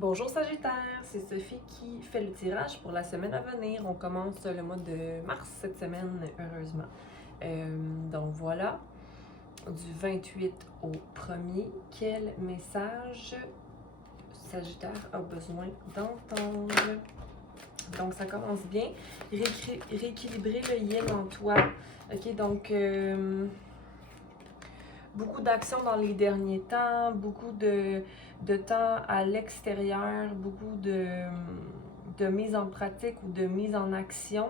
Bonjour Sagittaire, c'est Sophie qui fait le tirage pour la semaine à venir. On commence le mois de mars cette semaine, heureusement. Donc voilà, du 28 au 1er, quel message Sagittaire a besoin d'entendre? Donc ça commence bien. Rééquilibrer le yin en toi. Ok, donc beaucoup d'actions dans les derniers temps, beaucoup de temps à l'extérieur, beaucoup de mise en pratique ou de mise en action,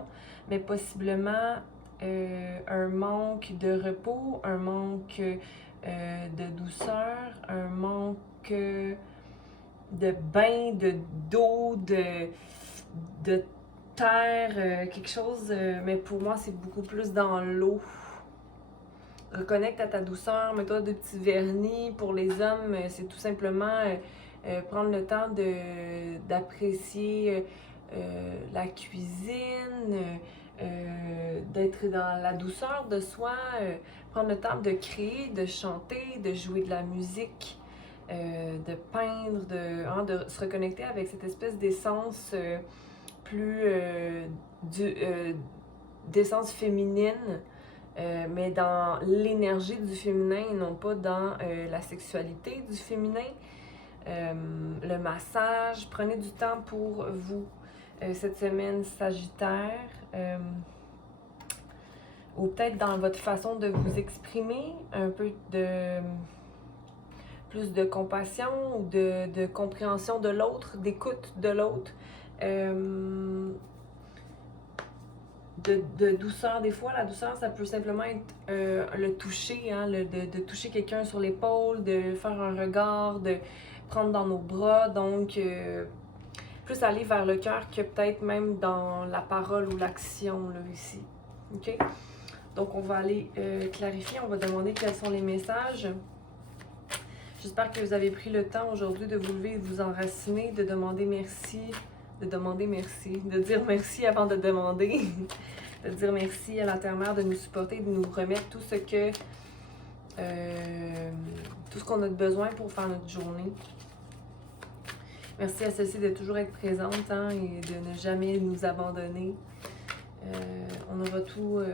mais possiblement un manque de repos, un manque de douceur, un manque de bain, d'eau, de terre, quelque chose, mais pour moi c'est beaucoup plus dans l'eau. Reconnecte à ta douceur, mets-toi de petits vernis. Pour les hommes, c'est tout simplement prendre le temps d'apprécier la cuisine, d'être dans la douceur de soi, prendre le temps de créer, de chanter, de jouer de la musique, de peindre, de se reconnecter avec cette espèce d'essence plus d'essence féminine. Mais dans l'énergie du féminin et non pas dans la sexualité du féminin. Le massage, prenez du temps pour vous cette semaine Sagittaire. Ou peut-être dans votre façon de vous exprimer, un peu de plus de compassion ou de compréhension de l'autre, d'écoute de l'autre. De douceur. Des fois, la douceur, ça peut simplement être le toucher, hein, de toucher quelqu'un sur l'épaule, de faire un regard, de prendre dans nos bras. Donc, plus aller vers le cœur que peut-être même dans la parole ou l'action, là, ici. OK? Donc, on va aller clarifier. On va demander quels sont les messages. J'espère que vous avez pris le temps aujourd'hui de vous lever et de vous enraciner, de demander merci, de dire merci avant de demander, de dire merci à la Terre-Mère de nous supporter, de nous remettre tout ce qu'on a de besoin pour faire notre journée. Merci à celle-ci de toujours être présente et de ne jamais nous abandonner. On aura toujours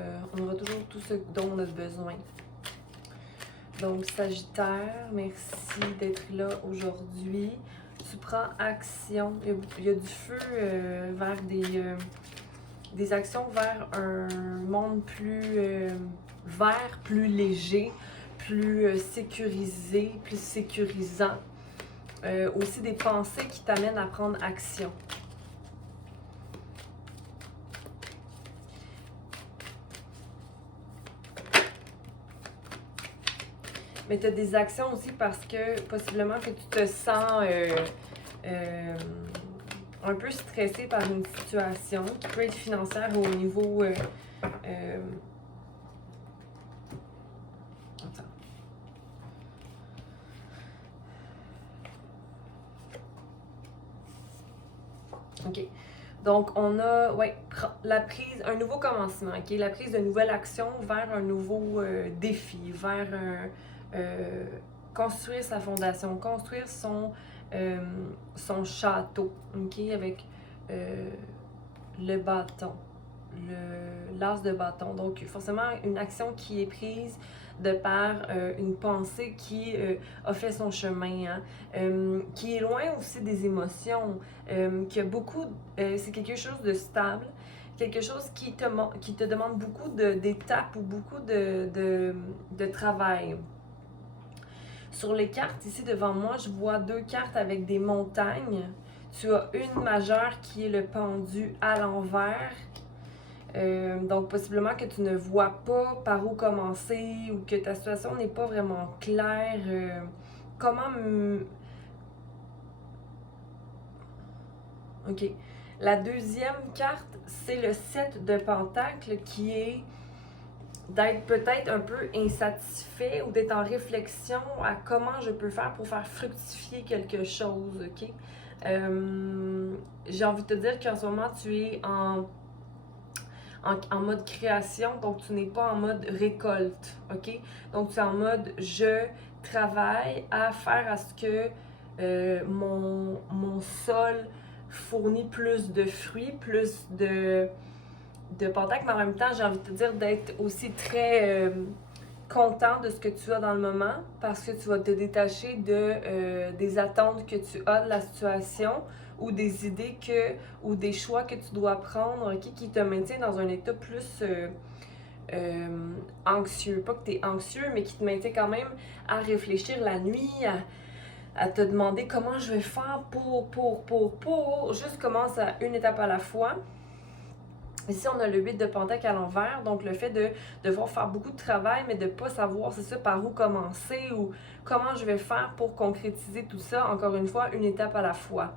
tout ce dont on a besoin. Donc, Sagittaire, merci d'être là aujourd'hui. Tu prends action. Il y a du feu vers des actions vers un monde plus vert, plus léger, plus sécurisé, plus sécurisant. Aussi des pensées qui t'amènent à prendre action. Mais tu as des actions aussi parce que possiblement que tu te sens un peu stressé par une situation qui peut être financière au niveau OK. Donc, on a la prise, un nouveau commencement, OK? La prise de nouvelle action vers un nouveau défi, vers construire sa fondation, construire son château, OK? Avec le bâton, l'as de bâton. Donc, forcément, une action qui est prise de par une pensée qui a fait son chemin, qui est loin aussi des émotions, qui a beaucoup, c'est quelque chose de stable, quelque chose qui te demande beaucoup d'étapes ou beaucoup de travail. Sur les cartes ici devant moi, je vois deux cartes avec des montagnes. Tu as une majeure qui est le pendu à l'envers. Donc, possiblement que tu ne vois pas par où commencer ou que ta situation n'est pas vraiment claire. Comment... OK. La deuxième carte, c'est le 7 de Pentacles qui est d'être peut-être un peu insatisfait ou d'être en réflexion à comment je peux faire pour faire fructifier quelque chose, OK? J'ai envie de te dire qu'en ce moment, tu es en mode création, donc tu n'es pas en mode récolte, OK? Donc tu es en mode je travaille à faire à ce que mon sol fournit plus de fruits, plus de pentacle, mais en même temps, j'ai envie de te dire d'être aussi très content de ce que tu as dans le moment parce que tu vas te détacher des attentes que tu as de la situation ou des idées ou des choix que tu dois prendre qui te maintient dans un état plus anxieux. Pas que tu es anxieux, mais qui te maintient quand même à réfléchir la nuit, à te demander comment je vais faire pour. Juste commence à une étape à la fois. Ici, on a le 8 de pentacle à l'envers, donc le fait de devoir faire beaucoup de travail, mais de ne pas savoir, c'est ça, par où commencer ou comment je vais faire pour concrétiser tout ça, encore une fois, une étape à la fois.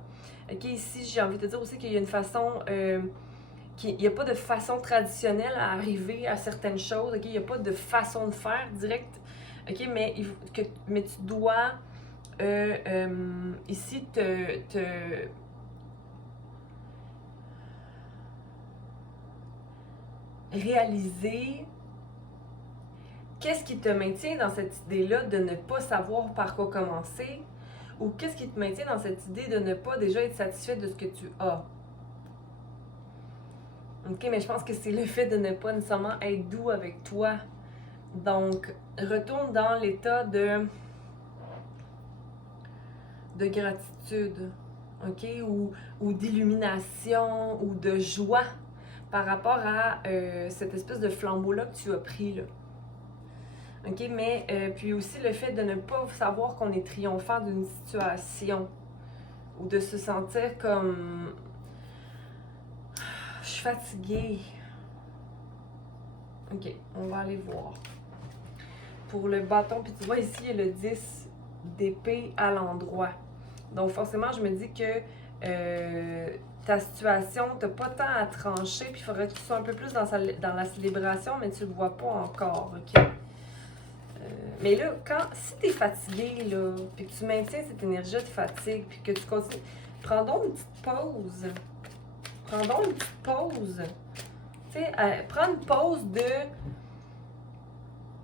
OK, ici, j'ai envie de te dire aussi qu'il y a une façon, il n'y a pas de façon traditionnelle à arriver à certaines choses, OK, il n'y a pas de façon de faire directe, OK, mais tu dois ici te réaliser qu'est-ce qui te maintient dans cette idée-là de ne pas savoir par quoi commencer ou qu'est-ce qui te maintient dans cette idée de ne pas déjà être satisfait de ce que tu as. OK, mais je pense que c'est le fait de ne pas nécessairement être doux avec toi. Donc, retourne dans l'état de gratitude, OK, ou d'illumination ou de joie par rapport à cette espèce de flambeau-là que tu as pris, là. OK, mais puis aussi le fait de ne pas savoir qu'on est triomphant d'une situation ou de se sentir comme je suis fatiguée. OK, on va aller voir. Pour le bâton, puis tu vois ici, il y a le 10 d'épée à l'endroit. Donc forcément, je me dis que ta situation, tu n'as pas tant à trancher, puis il faudrait que tu sois un peu plus dans la célébration, mais tu le vois pas encore, OK? Mais là, si tu es fatigué, là, puis que tu maintiens cette énergie de fatigue, puis que tu continues, prends donc une petite pause. Prends donc une petite pause. Tu sais, prends une pause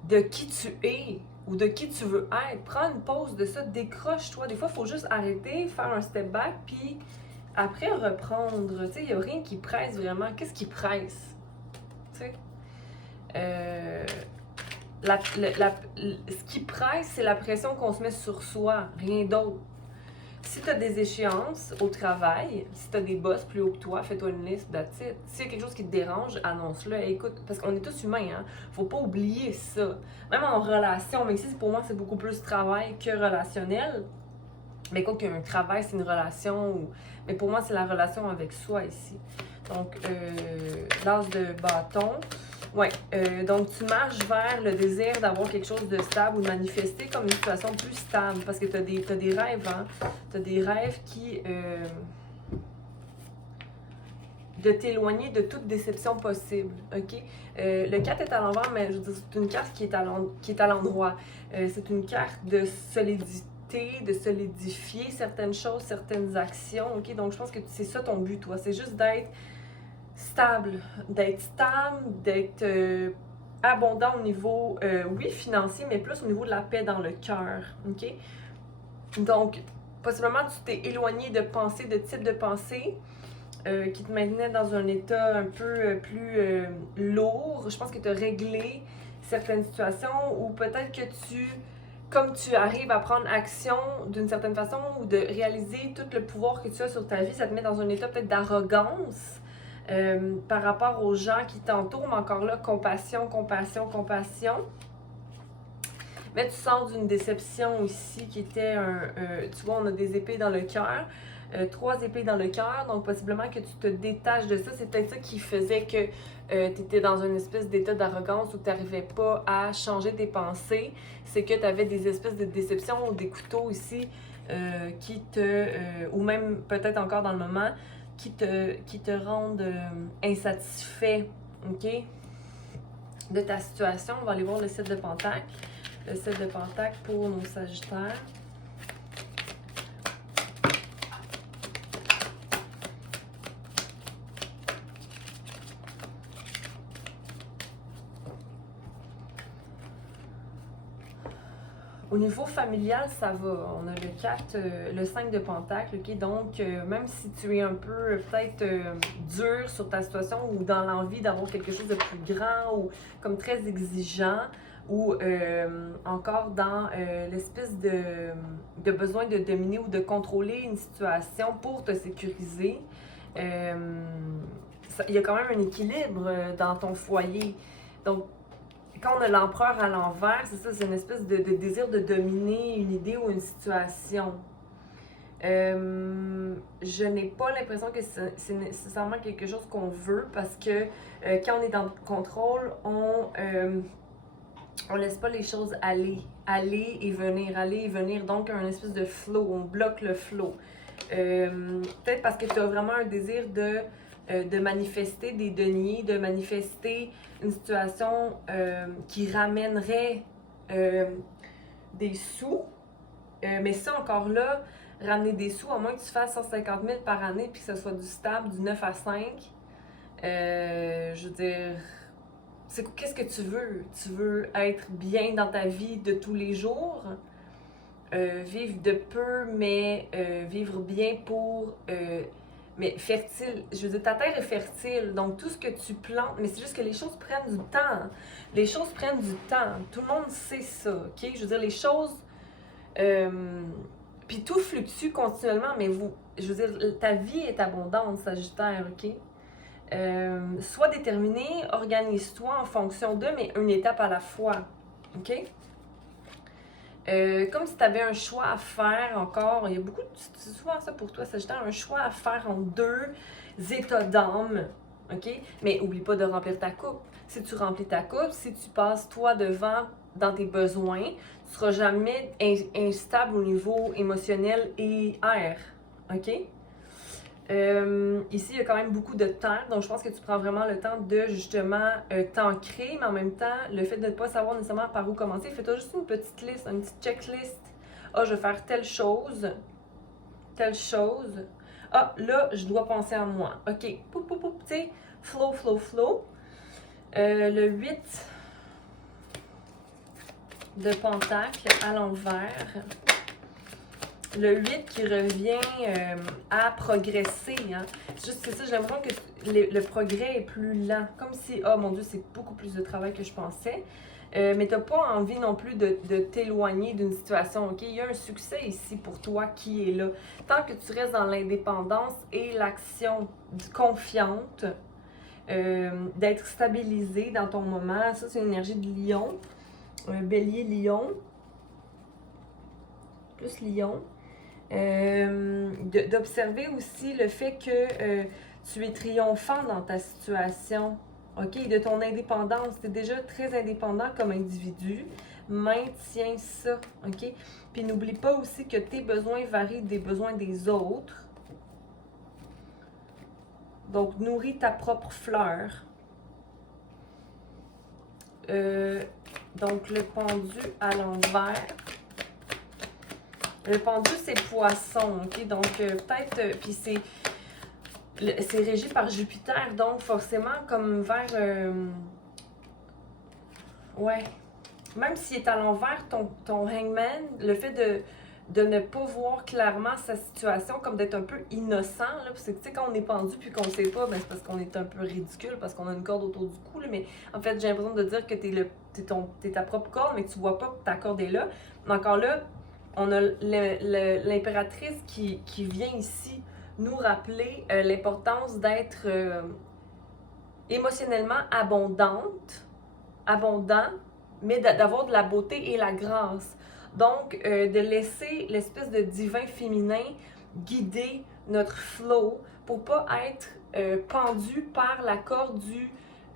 de qui tu es ou de qui tu veux être. Prends une pause de ça, décroche-toi. Des fois, il faut juste arrêter, faire un step back, puis après reprendre. Tu sais, il n'y a rien qui presse vraiment. Qu'est-ce qui presse? Tu sais? Ce qui presse, c'est la pression qu'on se met sur soi, rien d'autre. Si tu as des échéances au travail, si tu as des boss plus haut que toi, fais-toi une liste, that's it. S'il y a quelque chose qui te dérange, annonce-le. Écoute, parce qu'on est tous humains, hein. Faut pas oublier ça. Même en relation, mais ici, pour moi, c'est beaucoup plus travail que relationnel. Mais quoi qu'un travail, c'est une relation. Mais pour moi, c'est la relation avec soi ici. Donc, l'as de bâton. Ouais, donc tu marches vers le désir d'avoir quelque chose de stable ou de manifester comme une situation plus stable. Parce que tu as des rêves, hein. Tu as des rêves qui... de t'éloigner de toute déception possible, OK? Le 4 est à l'envers, mais je veux dire, c'est une carte qui est à l'endroit. C'est une carte de solidité, de solidifier certaines choses, certaines actions, OK? Donc, je pense que c'est ça ton but, toi. C'est juste d'être stable, d'être abondant au niveau, oui, financier, mais plus au niveau de la paix dans le cœur, OK? Donc, possiblement, tu t'es éloigné de pensées, de types de pensées qui te maintenaient dans un état un peu plus lourd. Je pense que tu as réglé certaines situations ou peut-être que comme tu arrives à prendre action d'une certaine façon ou de réaliser tout le pouvoir que tu as sur ta vie, ça te met dans un état peut-être d'arrogance par rapport aux gens qui t'entourent, mais encore là, compassion. Mais tu sors d'une déception ici qui était tu vois, on a des épées dans le cœur. 3 épées dans le cœur, donc possiblement que tu te détaches de ça. C'est peut-être ça qui faisait que tu étais dans une espèce d'état d'arrogance où tu n'arrivais pas à changer tes pensées. C'est que tu avais des espèces de déceptions ou des couteaux ici ou même peut-être encore dans le moment, qui te rendent insatisfait, OK? De ta situation. On va aller voir le 7 de Pentacle. Le 7 de Pentacle pour nos Sagittaires. Au niveau familial, ça va. On a le 4, le 5 de Pentacle, ok? Donc, même si tu es un peu peut-être dur sur ta situation ou dans l'envie d'avoir quelque chose de plus grand ou comme très exigeant ou encore dans l'espèce de besoin de dominer ou de contrôler une situation pour te sécuriser, il y a quand même un équilibre dans ton foyer. Donc, quand on a l'empereur à l'envers, c'est ça, c'est une espèce de désir de dominer une idée ou une situation. Je n'ai pas l'impression que c'est nécessairement quelque chose qu'on veut parce que quand on est dans le contrôle, on laisse pas les choses aller et venir, donc un espèce de flow, on bloque le flow. Peut-être parce que tu as vraiment un désir de manifester des deniers, de manifester une situation qui ramènerait des sous. Mais ça, encore là, ramener des sous, à moins que tu fasses 150 000 par année puis que ce soit du stable, du 9 à 5, je veux dire, qu'est-ce que tu veux? Tu veux être bien dans ta vie de tous les jours, vivre de peu, mais vivre bien mais fertile. Je veux dire, ta terre est fertile, donc tout ce que tu plantes, mais c'est juste que les choses prennent du temps. Les choses prennent du temps. Tout le monde sait ça, ok? Je veux dire, les choses... puis tout fluctue continuellement, mais je veux dire, ta vie est abondante, Sagittaire, ok? Sois déterminé, organise-toi en fonction de, mais une étape à la fois, ok? Comme si tu avais un choix à faire encore, il y a beaucoup, c'est souvent ça pour toi, Sagittaire, un choix à faire en deux états d'âme, ok? Mais oublie pas de remplir ta coupe. Si tu remplis ta coupe, si tu passes toi devant dans tes besoins, tu seras jamais instable au niveau émotionnel et air, ok? Ici, il y a quand même beaucoup de terre, donc je pense que tu prends vraiment le temps de justement t'ancrer, mais en même temps, le fait de ne pas savoir nécessairement par où commencer, fais-toi juste une petite liste, une petite checklist. Ah, je vais faire telle chose, telle chose. Ah, là, je dois penser à moi. OK, poup, poup, poup, tu sais, flow, flow, flow. Le 8 de Pentacle à l'envers. Le 8 qui revient à progresser. Hein. C'est ça, j'ai l'impression que le progrès est plus lent. Comme si, oh mon Dieu, c'est beaucoup plus de travail que je pensais. Mais tu n'as pas envie non plus de t'éloigner d'une situation. Ok, il y a un succès ici pour toi qui est là. Tant que tu restes dans l'indépendance et l'action confiante, d'être stabilisé dans ton moment. Ça, c'est une énergie de lion. Bélier-lion. Plus lion. D'observer aussi le fait que tu es triomphant dans ta situation, ok, de ton indépendance. Tu es déjà très indépendant comme individu. Maintiens ça, ok? Puis n'oublie pas aussi que tes besoins varient des besoins des autres. Donc, nourris ta propre fleur. Donc, le pendu à l'envers. Le pendu, c'est poisson, ok? Donc, peut-être... puis c'est régi par Jupiter, donc forcément, comme vers... ouais. Même s'il est à l'envers, ton hangman, le fait de ne pas voir clairement sa situation, comme d'être un peu innocent, là, parce que, tu sais, quand on est pendu puis qu'on ne sait pas, ben, c'est parce qu'on est un peu ridicule, parce qu'on a une corde autour du cou, là, mais en fait, j'ai l'impression de dire que t'es ta propre corde, mais que tu vois pas que ta corde est là. Mais encore là, on a l'impératrice qui vient ici nous rappeler l'importance d'être émotionnellement abondant, mais d'avoir de la beauté et la grâce. Donc, de laisser l'espèce de divin féminin guider notre flow pour pas être pendu par la corde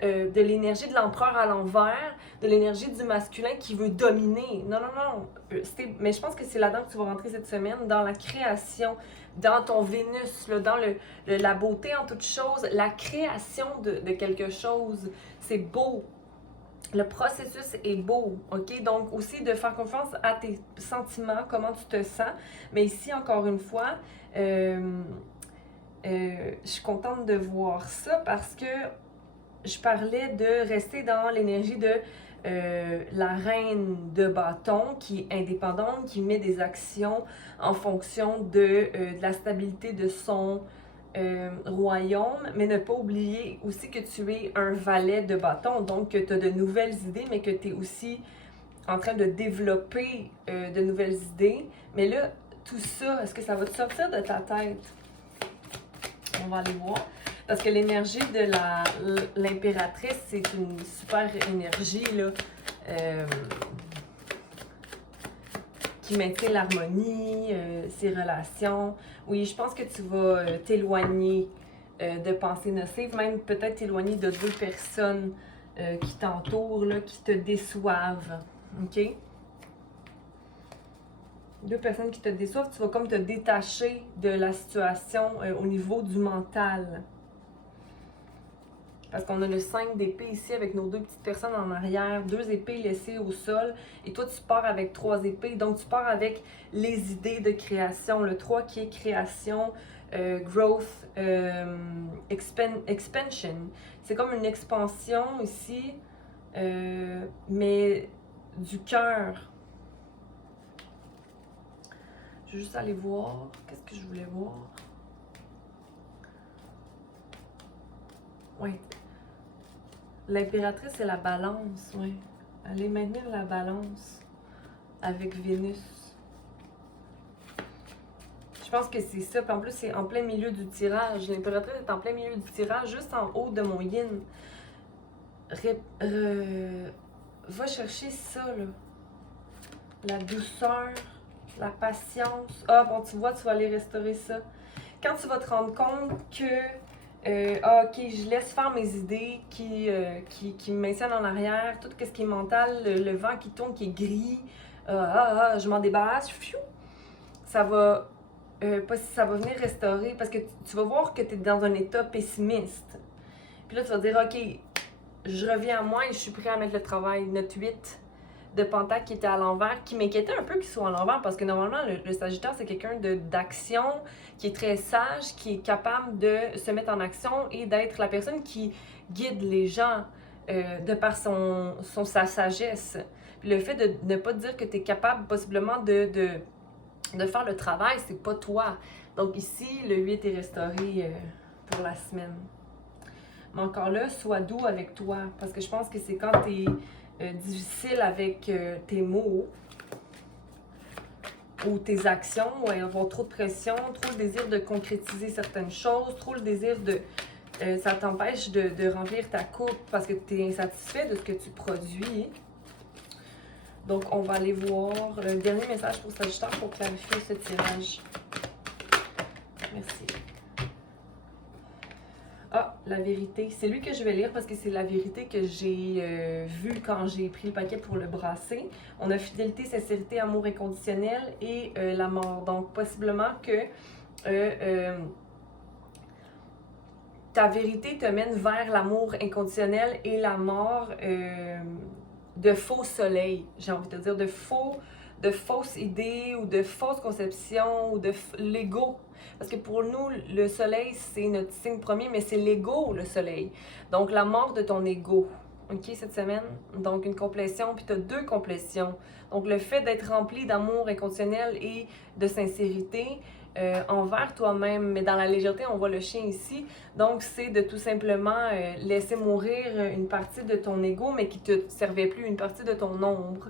de l'énergie de l'empereur à l'envers, de l'énergie du masculin qui veut dominer. Non, non, non. Mais je pense que c'est là-dedans que tu vas rentrer cette semaine, dans la création, dans ton Vénus, là, dans la beauté en toute chose, la création de quelque chose. C'est beau. Le processus est beau, ok? Donc, aussi de faire confiance à tes sentiments, comment tu te sens. Mais ici, encore une fois, je suis contente de voir ça parce que je parlais de rester dans l'énergie de la reine de bâton qui est indépendante, qui met des actions en fonction de la stabilité de son royaume, mais ne pas oublier aussi que tu es un valet de bâton, donc que tu as de nouvelles idées, mais que tu es aussi en train de développer de nouvelles idées. Mais là, tout ça, est-ce que ça va te sortir de ta tête? On va aller voir. Parce que l'énergie de l'impératrice, c'est une super énergie là, qui maintient l'harmonie, ses relations. Oui, je pense que tu vas t'éloigner de pensées nocives, même peut-être t'éloigner de 2 personnes qui t'entourent, là, qui te déçoivent. OK? 2 personnes qui te déçoivent, tu vas comme te détacher de la situation au niveau du mental. Parce qu'on a le 5 d'épée ici avec nos 2 petites personnes en arrière, 2 épées laissées au sol. Et toi, tu pars avec 3 épées. Donc, tu pars avec les idées de création. Le 3 qui est création, growth, expansion. C'est comme une expansion ici, mais du cœur. Je vais juste aller voir. Qu'est-ce que je voulais voir? Oui. L'impératrice, c'est la balance, oui. Allez maintenir la balance avec Vénus. Je pense que c'est ça. Puis en plus, c'est en plein milieu du tirage. L'impératrice est en plein milieu du tirage, juste en haut de mon yin. Va chercher ça, là. La douceur, la patience. Ah, bon, tu vois, tu vas aller restaurer ça. Quand tu vas te rendre compte que ok, je laisse faire mes idées qui me maintiennent en arrière, tout ce qui est mental, le vent qui tourne, qui est gris, je m'en débarrasse, pfiou, ça va venir restaurer, parce que tu vas voir que tu es dans un état pessimiste. Puis là, tu vas dire, ok, je reviens à moi et je suis prêt à mettre le travail. Notre 8 de Pentacle qui était à l'envers, qui m'inquiétait un peu qu'il soit à l'envers, parce que normalement, le Sagittaire, c'est quelqu'un d'action, qui est très sage, qui est capable de se mettre en action et d'être la personne qui guide les gens de par sa sagesse. Puis le fait de ne pas te dire que tu es capable possiblement de faire le travail, c'est pas toi. Donc ici, le 8 est restauré pour la semaine. Mais encore là, sois doux avec toi, parce que je pense que c'est quand tu es difficile avec tes mots ou tes actions, ou avoir trop de pression, trop le désir de concrétiser certaines choses, trop le désir de... ça t'empêche de remplir ta coupe parce que tu es insatisfait de ce que tu produis. Donc, on va aller voir le dernier message pour Sagittaire pour clarifier ce tirage. Merci. Ah, la vérité. C'est lui que je vais lire parce que c'est la vérité que j'ai vue quand j'ai pris le paquet pour le brasser. On a fidélité, sincérité, amour inconditionnel et la mort. Donc, possiblement que ta vérité te mène vers l'amour inconditionnel et la mort de faux soleil, j'ai envie de te dire, de fausses idées ou de fausses conceptions ou de l'ego. Parce que pour nous, le soleil, c'est notre signe premier, mais c'est l'ego, le soleil. Donc, la mort de ton ego, OK, cette semaine. Donc, une complétion, puis tu as 2 complétions. Donc, le fait d'être rempli d'amour inconditionnel et de sincérité envers toi-même, mais dans la légèreté, on voit le chien ici. Donc, c'est de tout simplement laisser mourir une partie de ton ego, mais qui ne te servait plus, une partie de ton ombre.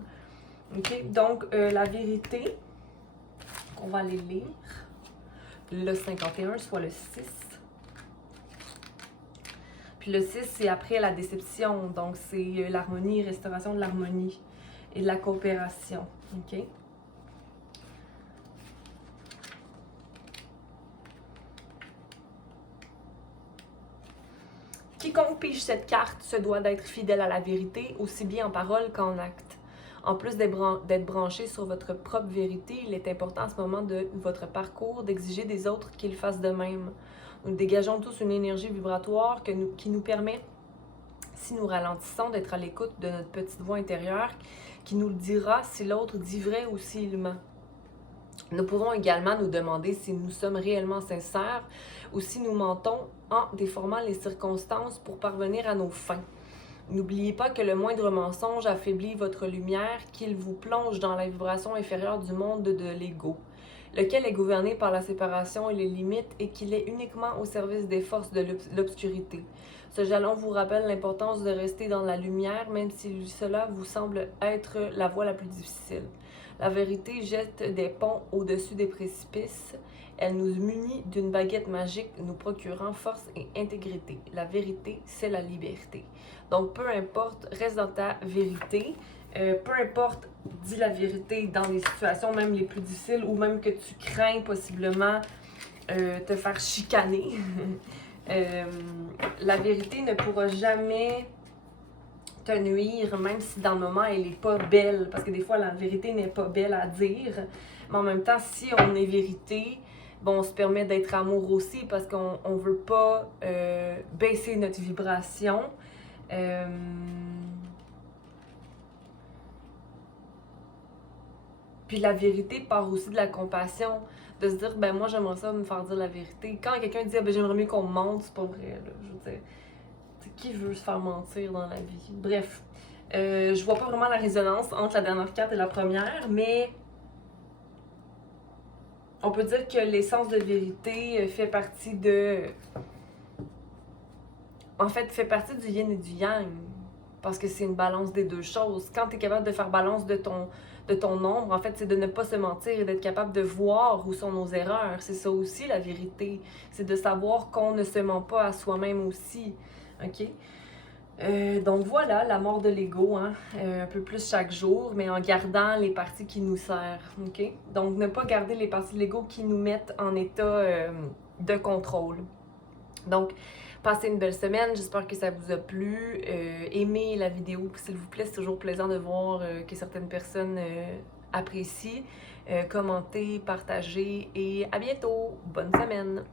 OK? Donc, la vérité, on va aller lire. Le 51, soit le 6. Puis le 6, c'est après la déception. Donc, c'est l'harmonie, restauration de l'harmonie et de la coopération. OK? Quiconque pige cette carte se doit d'être fidèle à la vérité, aussi bien en parole qu'en acte. En plus d'être branché sur votre propre vérité, il est important à ce moment de votre parcours d'exiger des autres qu'ils fassent de même. Nous dégageons tous une énergie vibratoire qui nous permet, si nous ralentissons, d'être à l'écoute de notre petite voix intérieure qui nous le dira si l'autre dit vrai ou s'il ment. Nous pouvons également nous demander si nous sommes réellement sincères ou si nous mentons en déformant les circonstances pour parvenir à nos fins. N'oubliez pas que le moindre mensonge affaiblit votre lumière, qu'il vous plonge dans la vibration inférieure du monde de l'ego, lequel est gouverné par la séparation et les limites et qu'il est uniquement au service des forces de l'obscurité. Ce jalon vous rappelle l'importance de rester dans la lumière, même si cela vous semble être la voie la plus difficile. La vérité jette des ponts au-dessus des précipices. Elle nous munit d'une baguette magique nous procurant force et intégrité. La vérité, c'est la liberté. Donc, peu importe, reste dans ta vérité. Peu importe, dis la vérité dans les situations même les plus difficiles ou même que tu crains possiblement te faire chicaner. La vérité ne pourra jamais te nuire, même si dans le moment elle n'est pas belle, parce que des fois la vérité n'est pas belle à dire, mais en même temps, si on est vérité, bon, on se permet d'être amour aussi, parce qu'on ne veut pas baisser notre vibration. Puis la vérité part aussi de la compassion, de se dire, ben moi j'aimerais ça me faire dire la vérité. Quand quelqu'un dit, ah, ben j'aimerais mieux qu'on me mente, c'est pas vrai, là, je veux dire. Qui veut se faire mentir dans la vie? Bref, je vois pas vraiment la résonance entre la dernière carte et la première, mais on peut dire que l'essence de vérité fait partie de... En fait, fait partie du yin et du yang, parce que c'est une balance des deux choses. Quand tu es capable de faire balance de ton ombre, en fait, c'est de ne pas se mentir et d'être capable de voir où sont nos erreurs. C'est ça aussi, la vérité. C'est de savoir qu'on ne se ment pas à soi-même aussi. OK? Donc voilà, la mort de l'ego, hein, un peu plus chaque jour, mais en gardant les parties qui nous servent, ok? Donc ne pas garder les parties de l'ego qui nous mettent en état de contrôle. Donc, passez une belle semaine, j'espère que ça vous a plu. Aimez la vidéo, s'il vous plaît, c'est toujours plaisant de voir que certaines personnes apprécient. Commentez, partagez et à bientôt! Bonne semaine!